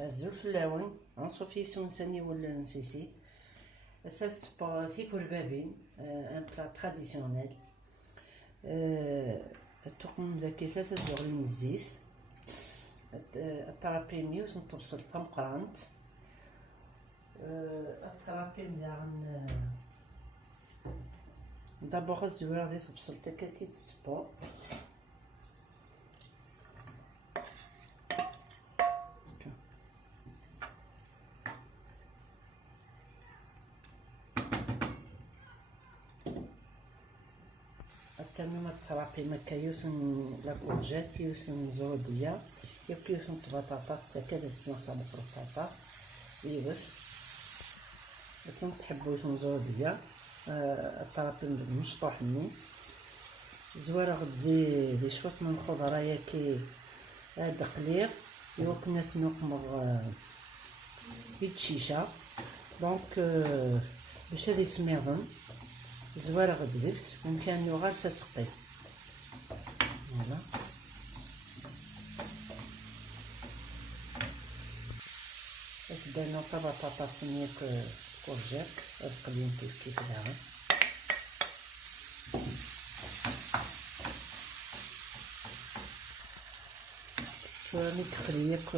الزول في اللون غنصوفي سونساني ولا نسيسي اساس سباغيتي كربابين ان بلا تراديسيونيل. التقم ذاكي 3 زغل من الزيت، الطرابين وتنطبسل طمقرانت، الطرابين داغن دابوغ الزويرة غادي تبصل تكاتي تسبو التميمة الترابي مكا يوثن لاكورجات يوثن زودية ياك يوثن بطاطاس هكذا السنوسة بطاطاس يبس تنحبو يوثن زودية الترابي مشطوح مني زوارة غدي دي شوط من الخضرة ياكي دقليغ يوكنا تنقمغ بيتشيشة دونك باش هادي سميغن زوارة غديكس ممكن يغال ساسقي فوالا. اسدانو بطاطا نيك كورجاك القليم كيف داغن شوية ميك خليك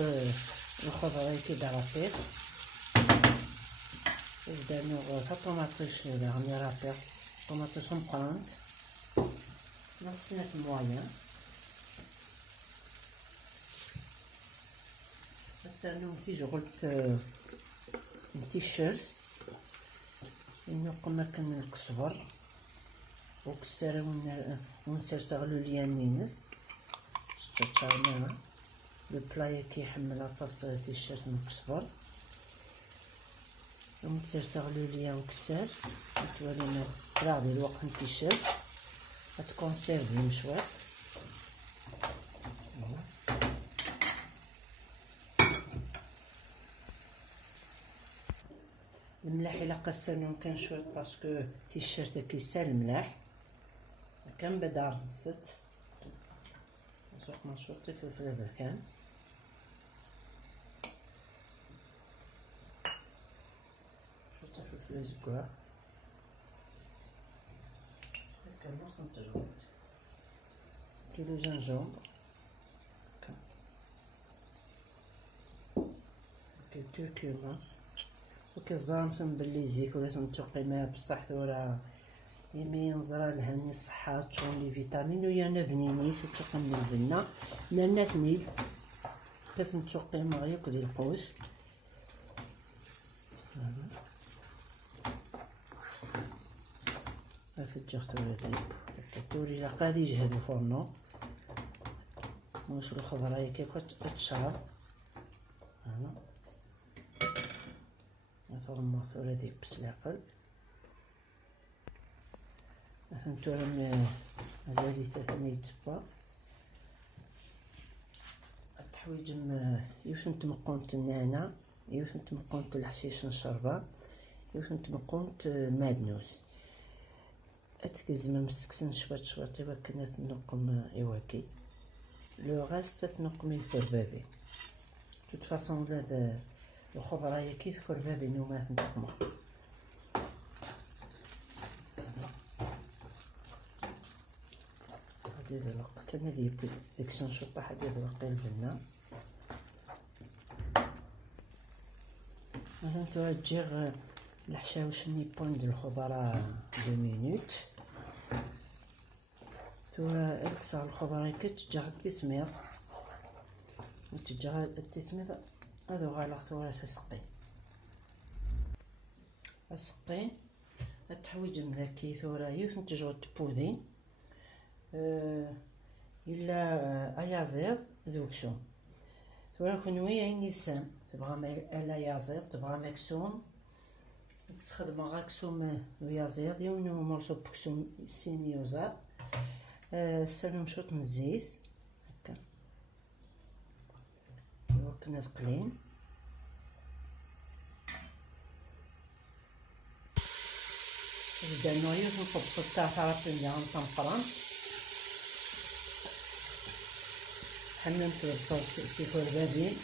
الخضرة كي دارابير اسدانو طوماطيش داغن رابير طوماطيش مقرانت نصنات مويان سالو نتيجة قلت التيشيرت انو قلنا كان الكسفر وكسر ونسرسغلو اليمينس شتانا لو بلاي كيحمل عطاس تيشيرت من الكسفر ونسرسغلو ليا وكسر تولينا راضي الوقت التيشيرت غتكونسيرفي مشوات الملاح الا قسرنا كان شويه باسكو تيشيرت كيسال الملاح كان بدا رضت نسوق نشوطي في الفلفل كان شوطي في الفلفل كان نص نتجرد كيلو جنجوم كركمه وكنظن بلي زيك ولا تنتقي معاه بصح ثورة يمين زرا الهني الصحة تشون لي فيتامين ويانا بنينيت وتقن من البنة لأن ثميد كتنتقي مغيق ديال القوس فجر ثورة ديك كتوري لا قادي يجهدو فرنو ونشرو الخضرايا كيف كتشعر هنا ثم ثورة ديال بسلاقل مثلا تورم مازالي ثاني يتبا التحويج يوثن تمقونت النعناع يوثن تمقونت الحشيش نشربه يوثن تمقونت مادنوس اتكزم مسكسن شوات شوات ايوا كنا تنقم ايواكي لو غاست تنقم الكربابي توت فاصون هذا الخضرايا كيف كربابي نومات نتقمو هادي دلق كان هادي ديك نشطح هادي دلق البنة مثلا توجيغ الحشاوش النيبون ديال الخضرا 2 مينوت توا اكسر الخضرايا كتجا التسميض وتجا التسميض هذا غالق ثورة اسقين التحويج مذاكي ثورة يوثن تجغد تبودين إلا أيازيض ذوكسون ثورة كنوي عيني السام تبغى الأيازيض تبغى مكسوم تخدم غاكسوم ويازيض يوم مرسو بكسوم سينيوزا سالو مشوط من الزيت هكا كنا ثقلين بدأ نوعيو نطبسو تاع طرابين ديال طمقران حممت الصوص في كربابين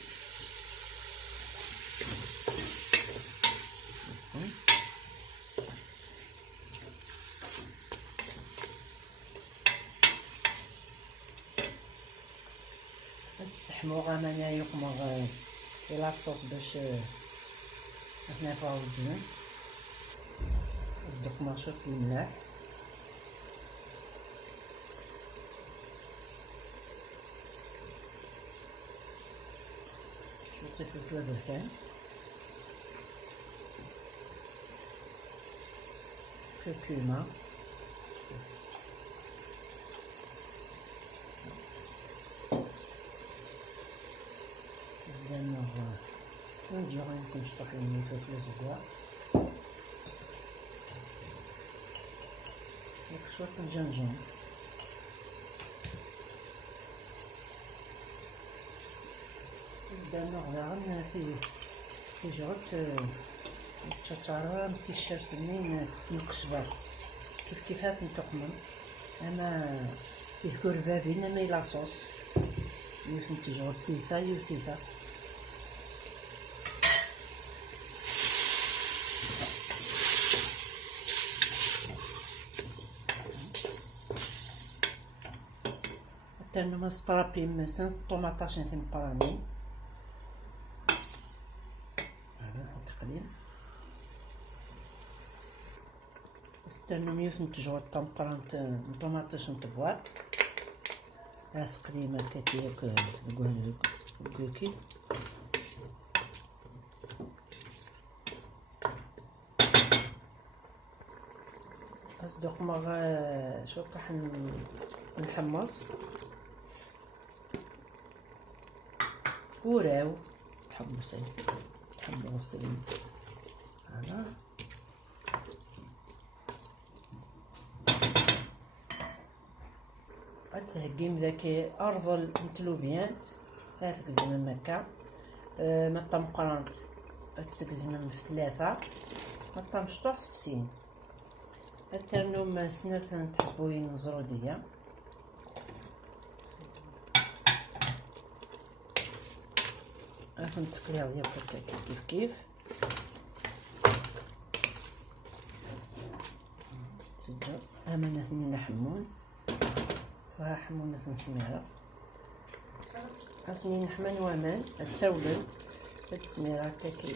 موغا مانا يقمغ لاصوص باش احنا فاوجين صدق ماشوط الملاح شوطي فلفل بركان كركمة بدنا ونجي غنكون نشطح لي فلفل زكوا وشوية الجنجان بدنا غدا في جرت تشاتارا تيشيرت منين نكسبر كيف هات نتقمن انا يذكر بابين اما لاصوص يفهم تجرب تيتا يوتيتا تنما سطرابي مثلا طوماطاشين تنقراني هذا تقليل استنى ميوت نتجو الطمقرانت طوماطاشين تبوات هاد تقليمة كتيك كوكي أصدق مرة شو طاح نحمص وراو تحمصي هذا تهجيم ذاك أرض المتلوبيانت هاثك زمن مكة مطا مقرانت هاتسك زمن في 3 مطا مشطوح في 50 الترنوم سنة تحبوين زرودية أخن تقليع ديال كيف تسجل أمانة ثنين حمون وحمونة نسميرة أثنين نحمن وامان تسولل التسميرة كاكي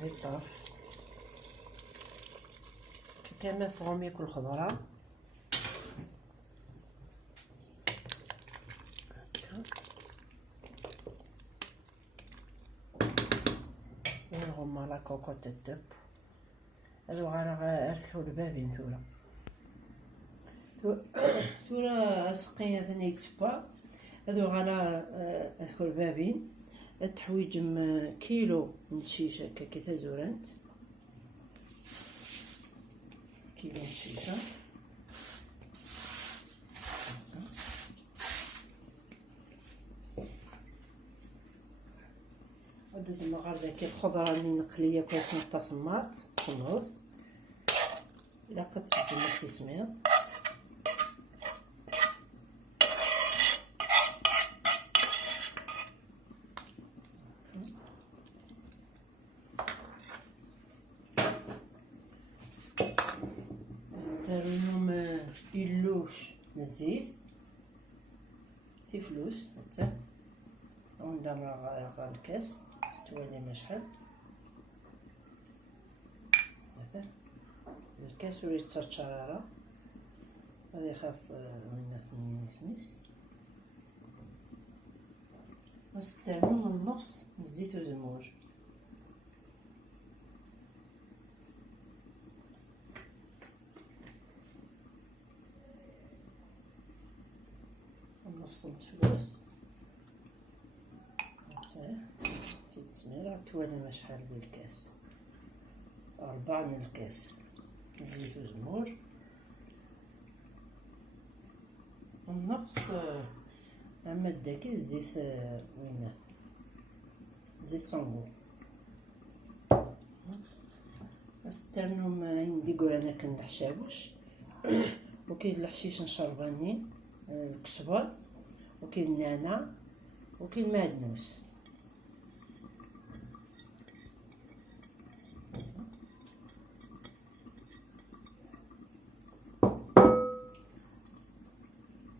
في الطرف كما فغومي كل خضرة ونغم على كوكوت الدب هذو غانا أرثكو البابين ثورة أسقية ثاني يتبع هذو غانا أذكر البابين التحويج كيلو من الشيشة كي تزورنت كيلو الشيشة عدد المغار ذاك الخضرة المقلية كويس متصمات صنوث إلا قد تسجل التسمير استرنم إلوش الزيت في فلوس هتا وندير غا الكاس توالي مشحال هذا الكاس وليت تشرارة هذه خاص من ثنين سميس واستعملوا من نص الزيت وزموج نفس الفلوس تسميرة توالي مشحال ديال الكاس 4 من الكاس زيت وزموج ونفس أما داكي الزيت وينات زيت صنبور استرنم عندي قول انا كنحشاوش وكاين الحشيش نشرباني الكسبر وكاين النعناع وكاين المعدنوس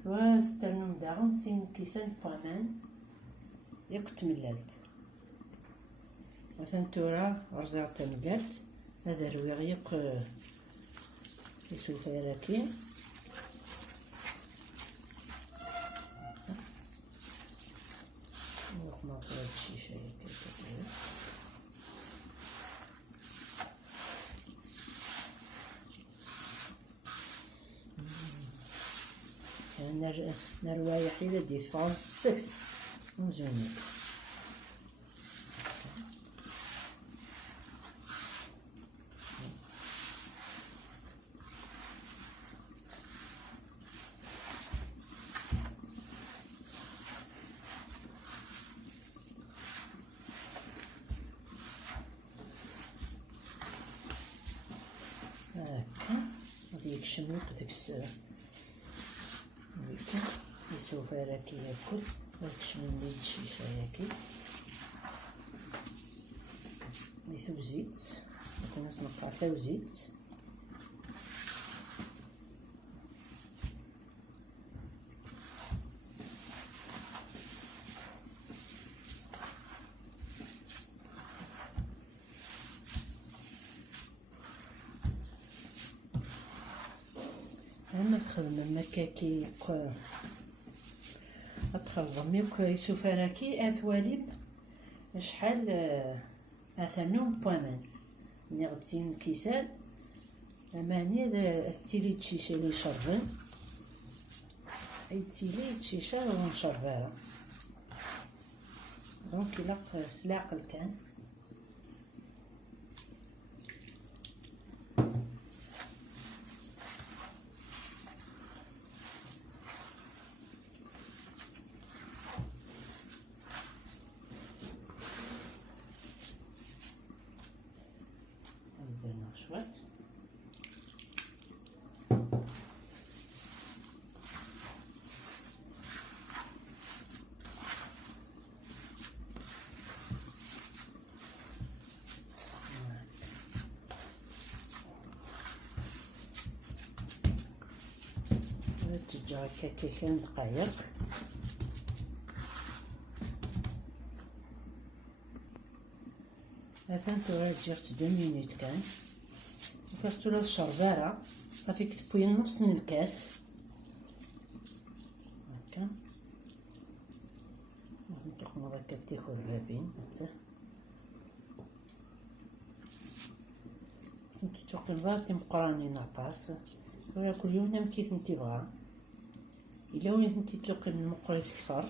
واسترنم داغن سين كيسان بامان ياك تمللت. مثلا تورا رزع تمللت هذا رويغ ياك يسوف يراكي. نروح نعطي هاد الشيشة هكا كتعرف. نروايح إلى ديت فرانس 6 مزونيت. هاكا غادي يكشملك ديك هاكا يسوف راكي ياكل. يكشمل لي الشيشة هاكي ميثو زيت. كنا نقطع تاو زيت. أما تخدم مكاكي أتخلص ميوك يسوف راكي أثواليب شحال أثنوم بوامن ملي غتسين كيسان أماني تيلي تشيشة لي شربن أي تيلي تشيشة ونشربها دونك إلا سلاقل كان زدنا شوية. تجي هكا كان دقايق. مثلا تورا جيت 2 مينوت كان وفاش تولى الشربارة صافي كتبوي نص الكاس هكا. نطلق مرة كتيخو البابين هتا كنت تشوق الباطي مقراني نعطاس ولا كل يوم نام كيف نتي بغا. إلا وين نتي توقي من مقريت كثر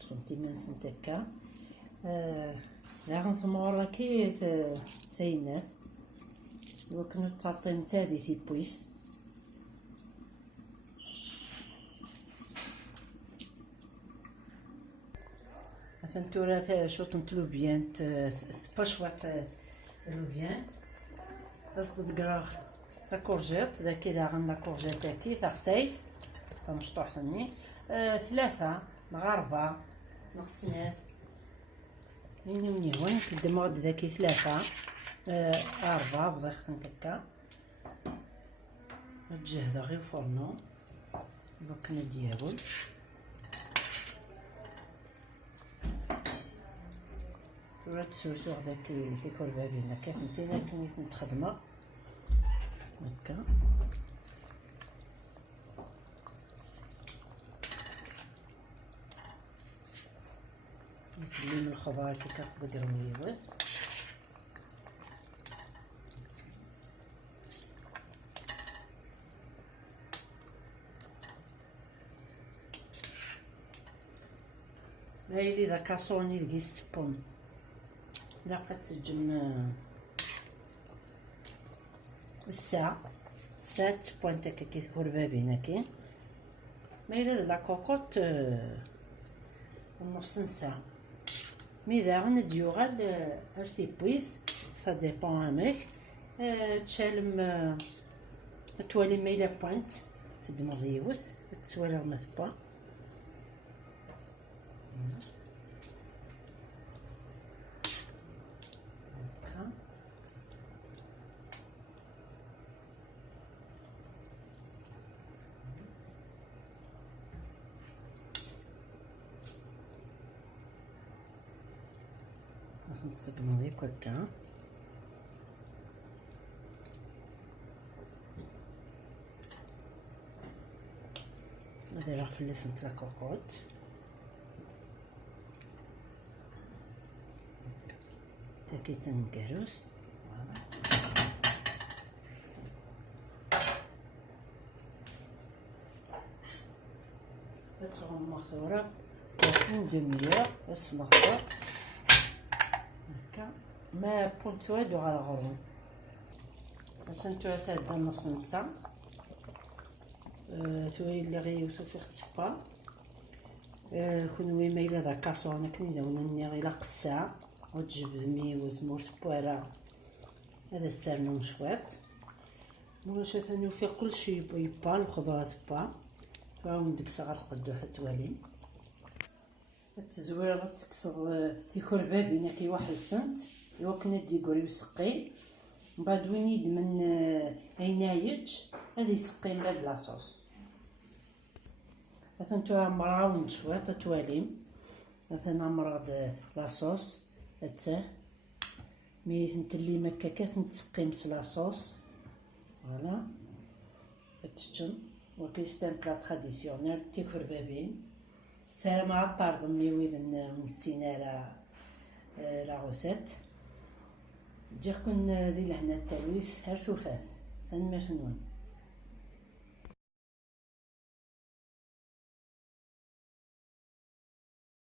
تخنتي من سنتكا لا غنثمور راكي تسينات وكنو تعطين تادي في بويس. مثلا تورا شوط لوبيانت بشوات لوبيانت قصد تقرا كورجيت ذاكي داغن لا كورجيت هاكي تاع خسايت مشطوح ثاني 3 مغاربة نغسنات مني ونيهون كدم غد ذاكي 3 4 بضيخ هكا نجهزها غير فرنو دوك نديرو ولا تسوسو داك يكون بابين هكا فهمتي لكن نتخدمها هكا. نسلي من الخضار كي كتبقر مليوس هايلي ذا كاسوني لقي السبون لا قد تسجم الساعة بوانت هكا كيكون بابين هكا. ما إلا لا كوكوط نص ساعة مي داغن ديوغال ارتي بويس سا ديبون اماك تشالم توالي ما إلا بوانت تدمض يوث تسوالي ما تبا راح نتسقمو ديك هكا. هادي راه فلست لاكوكوط. تاكي تنكروس. تغمر ثورة اون دميور بس نغطر هكا ما بونتو هادو على غرون. تنتو تادا نص نسا ثوي اللي غيوتو في اختبا كونوي ما إلا ذا كاسون كني داونا غيلا قسا وتجبد ميوت مورت بوارا. هذا السرنون شوات مولاش ثاني في كلشي يبا الخضرات با فاهم ديك الساعه تقدو حتى والين التزوير تكسر تيكون بابينا كي واحد السنت يوكنا ديكوري وسقي من بعد وين يدمن عينايج هذا يسقي من هاد لاصوص. مثلا تو مراون شويه تتواليم مثلا مراد لاصوص حتى مي نتلي مكاكات نتسقي مس لاصوص فوالا تشتم وكيستان بلا تراديسيونيل تيكور بابين سلام على الطرد مي ويدن نسينا لا غوسيت جيكون ذي لهنا التلويث هر ثوثاث ثاني ما شنون.